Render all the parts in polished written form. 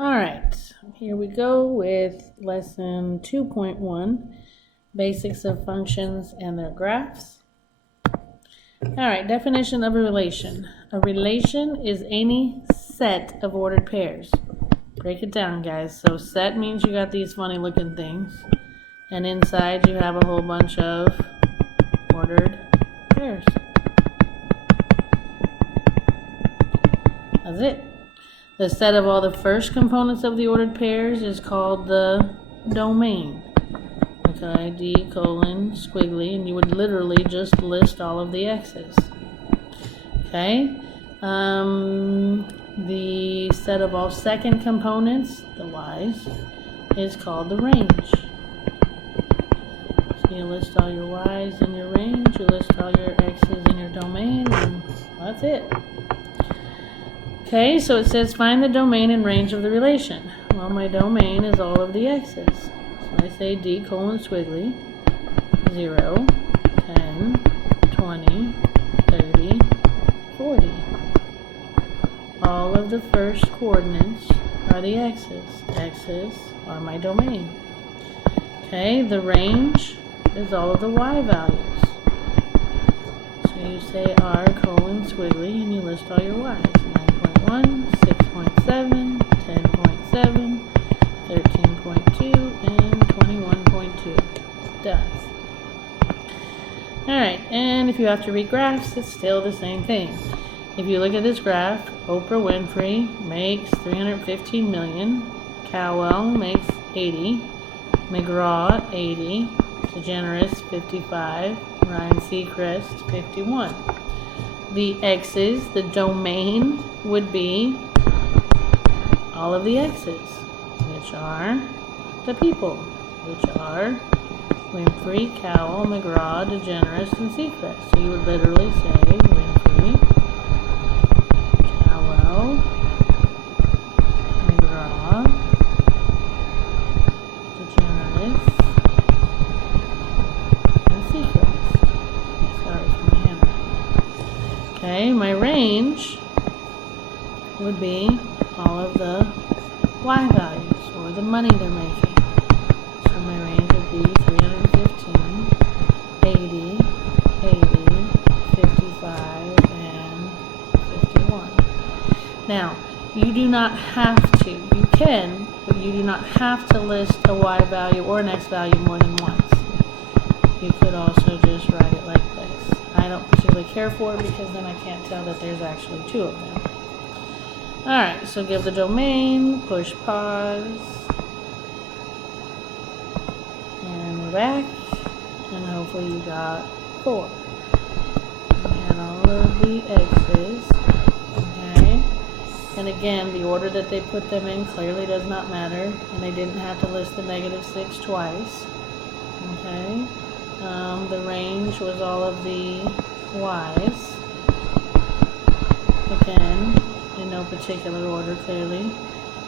All right, here we go with lesson 2.1, basics of functions and their graphs. All right, definition of a relation. A relation is any set of ordered pairs. Break it down, guys. So set means you got these funny looking things, and inside you have a whole bunch of ordered pairs. That's it. The set of all the first components of the ordered pairs is called the domain. Okay, D colon squiggly, and you would literally just list all of the x's. Okay, the set of all second components, the y's, is called the range. So you list all your y's in your range, you list all your x's in your domain, and that's it. Okay, so it says find the domain and range of the relation. Well, my domain is all of the x's. So I say D colon squiggly, 0, 10, 20, 30, 40. All of the first coordinates are the x's. X's are my domain. Okay, the range is all of the y values. So you say R colon squiggly and you list all your y's. 9.1, 6.7, 10.7, 13.2, and 21.2. Done. Alright, and if you have to read graphs, it's still the same thing. If you look at this graph, Oprah Winfrey makes 315 million, Cowell makes 80, McGraw 80, DeGeneres 55, Ryan Seacrest 51. The x's, the domain, would be all of the x's, which are the people, which are Winfrey, Cowell, McGraw, DeGeneres, and Seacrest. So you would literally say Winfrey, Cowell, McGraw, DeGeneres, and Seacrest. Sorry for my handwriting. Okay, my range would be all of the y values, or the money they're making. So my range would be 315, 80, 80, 55, and 51. Now, you do not have to. You can, but you do not have to list a y value or an x value more than once. You could also just write it like this. I don't particularly care for it because then I can't tell that there's actually two of them. Alright, so give the domain, push pause, and we're back, and hopefully you got 4. And all of the x's, okay, and again, the order that they put them in clearly does not matter, and they didn't have to list the -6 twice, okay. The range was all of the y's, again, in no particular order clearly,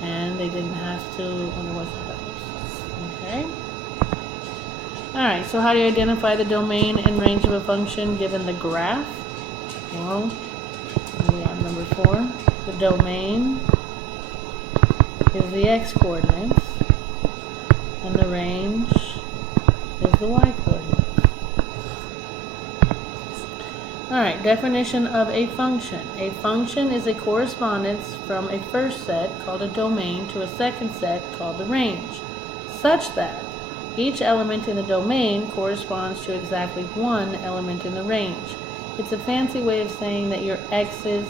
and they didn't have to, well, there wasn't others. Okay. Alright, so how do you identify the domain and range of a function given the graph? Well, we have number 4. The domain is the x coordinates, and the range is the y coordinates. Alright, definition of a function. A function is a correspondence from a first set, called a domain, to a second set, called the range, such that each element in the domain corresponds to exactly one element in the range. It's a fancy way of saying that your x's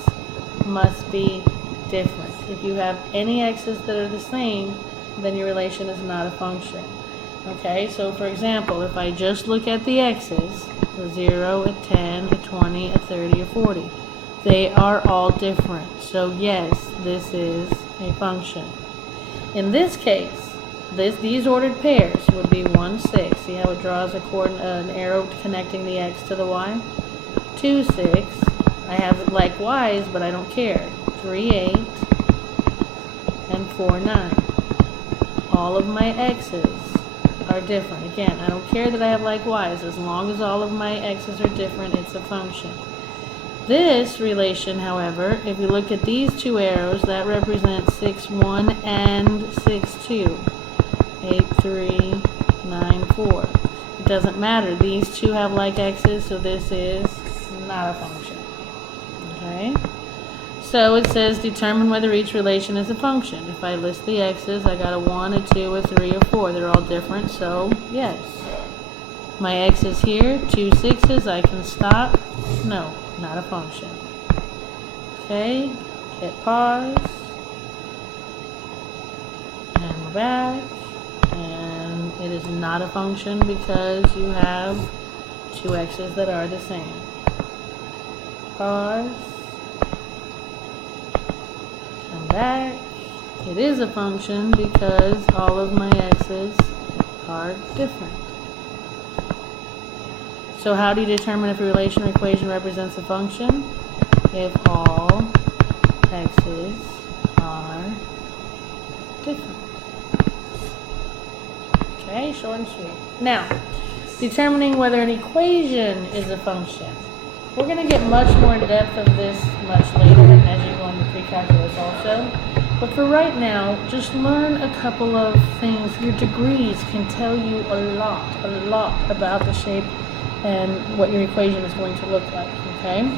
must be different. If you have any x's that are the same, then your relation is not a function. Okay, so for example, if I just look at the x's, a 0, a 10, a 20, a 30, a 40. They are all different. So yes, this is a function. In this case, these ordered pairs would be 1, 6. See how it draws an arrow connecting the x to the y? 2, 6. I have like y's, but I don't care. 3, 8, and 4, 9. All of my x's are different. Again, I don't care that I have like y's. As long as all of my x's are different, it's a function. This relation, however, if you look at these two arrows, that represents 6, 1 and 6, 2. 8, 3, 9, 4. It doesn't matter. These two have like x's, so this is not a function. Okay? So it says determine whether each relation is a function. If I list the x's, I got a 1, a 2, a 3, a 4. They're all different, so yes. My x is here, 2 6's, I can stop. No, not a function. Okay, hit pause. And we're back. And it is not a function because you have two x's that are the same. Pause. Come back. It is a function because all of my x's are different. So how do you determine if a relation or equation represents a function? If all x's are different. Okay, short and sweet. Now, determining whether an equation is a function. We're going to get much more in depth of this much later as you go into pre-calculus also. But for right now, just learn a couple of things. Your degrees can tell you a lot about the shape and what your equation is going to look like, okay?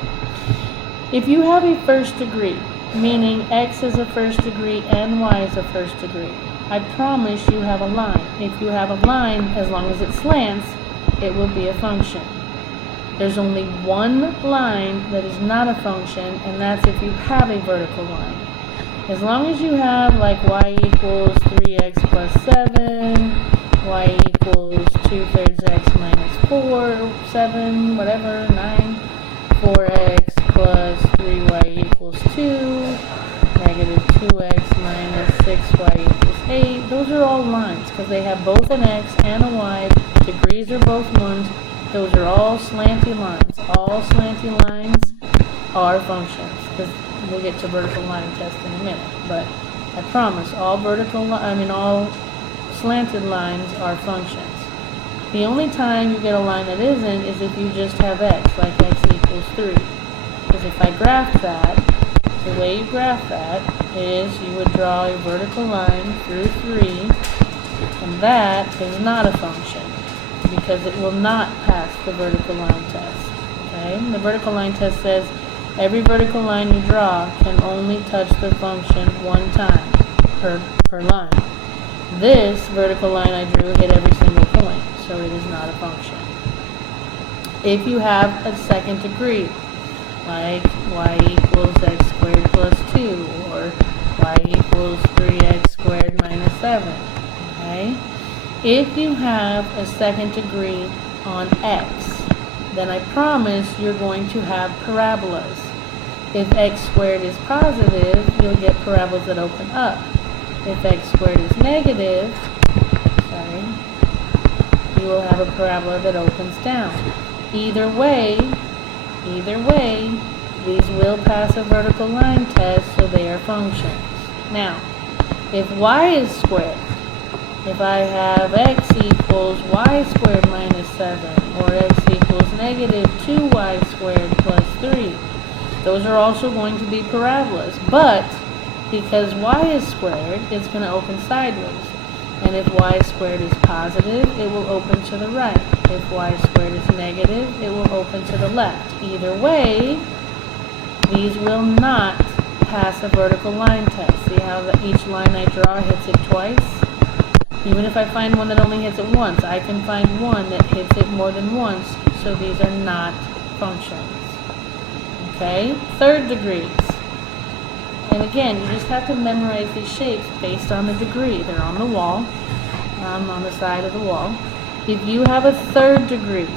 If you have a first degree, meaning x is a first degree and y is a first degree, I promise you have a line. If you have a line, as long as it slants, it will be a function. There's only one line that is not a function, and that's if you have a vertical line. As long as you have like y equals 3x plus 7, y equals 2/3 x minus 4, 7, whatever, 9, 4x plus 3y equals 2, negative 2x minus 6y equals 8. Those are all lines because they have both an x and a y. Degrees are both 1s. Those are all slanty lines. All slanty lines are functions. Because we'll get to vertical line test in a minute. But I promise, all slanted lines are functions. The only time you get a line that isn't is if you just have x, like x equals 3. Because if I graph that, the way you graph that is you would draw a vertical line through 3, and that is not a function because it will not pass the vertical line test. Okay? The vertical line test says every vertical line you draw can only touch the function one time per line. This vertical line I drew hit every single point, so it is not a function. If you have a second degree, like y equals x squared plus 2, or y equals 3x squared minus 7, okay? If you have a second degree on x, then I promise you're going to have parabolas. If x squared is positive, you'll get parabolas that open up. If x squared is negative, you will have a parabola that opens down. Either way, these will pass a vertical line test, so they are functions. Now, if y is squared, if I have x equals y squared minus 7, or x equals negative 2y squared plus 3, those are also going to be parabolas. But because y is squared, it's going to open sideways. And if y squared is positive, it will open to the right. If y squared is negative, it will open to the left. Either way, these will not pass a vertical line test. See how each line I draw hits it twice? Even if I find one that only hits it once, I can find one that hits it more than once, so these are not functions. Okay? Third degrees. And again, you just have to memorize these shapes based on the degree. They're on the wall, on the side of the wall. If you have a third degree,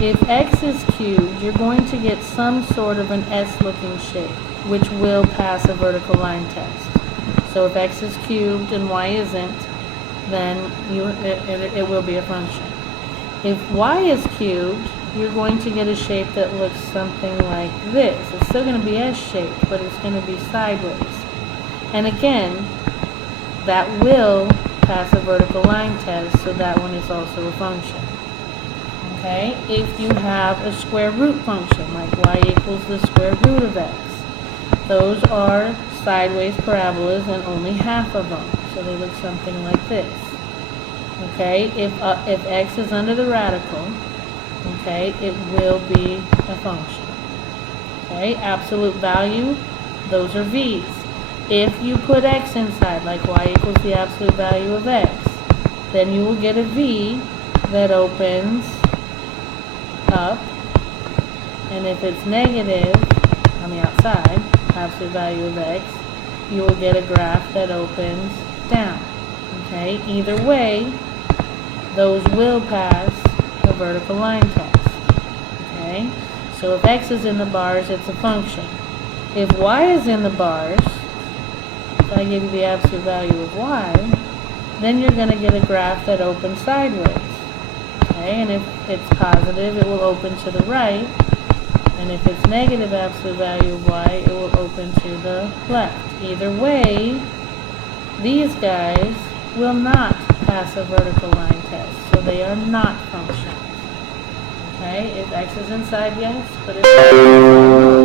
if x is cubed, you're going to get some sort of an S-looking shape, which will pass a vertical line test. So if x is cubed and y isn't, then it will be a function. If y is cubed, you're going to get a shape that looks something like this. It's still going to be S-shaped, but it's going to be sideways. And again, that will pass a vertical line test, so that one is also a function. Okay, if you have a square root function, like y equals the square root of x, those are sideways parabolas and only half of them, so they look something like this. Okay, if x is under the radical, okay, it will be a function. Okay, absolute value, those are v's. If you put x inside, like y equals the absolute value of x, then you will get a v that opens up, and if it's negative on the outside, absolute value of x, you will get a graph that opens down. Okay, either way, those will pass the vertical line test. Okay, so if x is in the bars, it's a function. If y is in the bars, if I give you the absolute value of y, then you're going to get a graph that opens sideways. Okay, and if it's positive, it will open to the right, and if it's negative absolute value of y, it will open to the left. Either way, these guys will not pass a vertical line test, so they are not functions. Okay, if x is inside, yes, but if y is outside, no.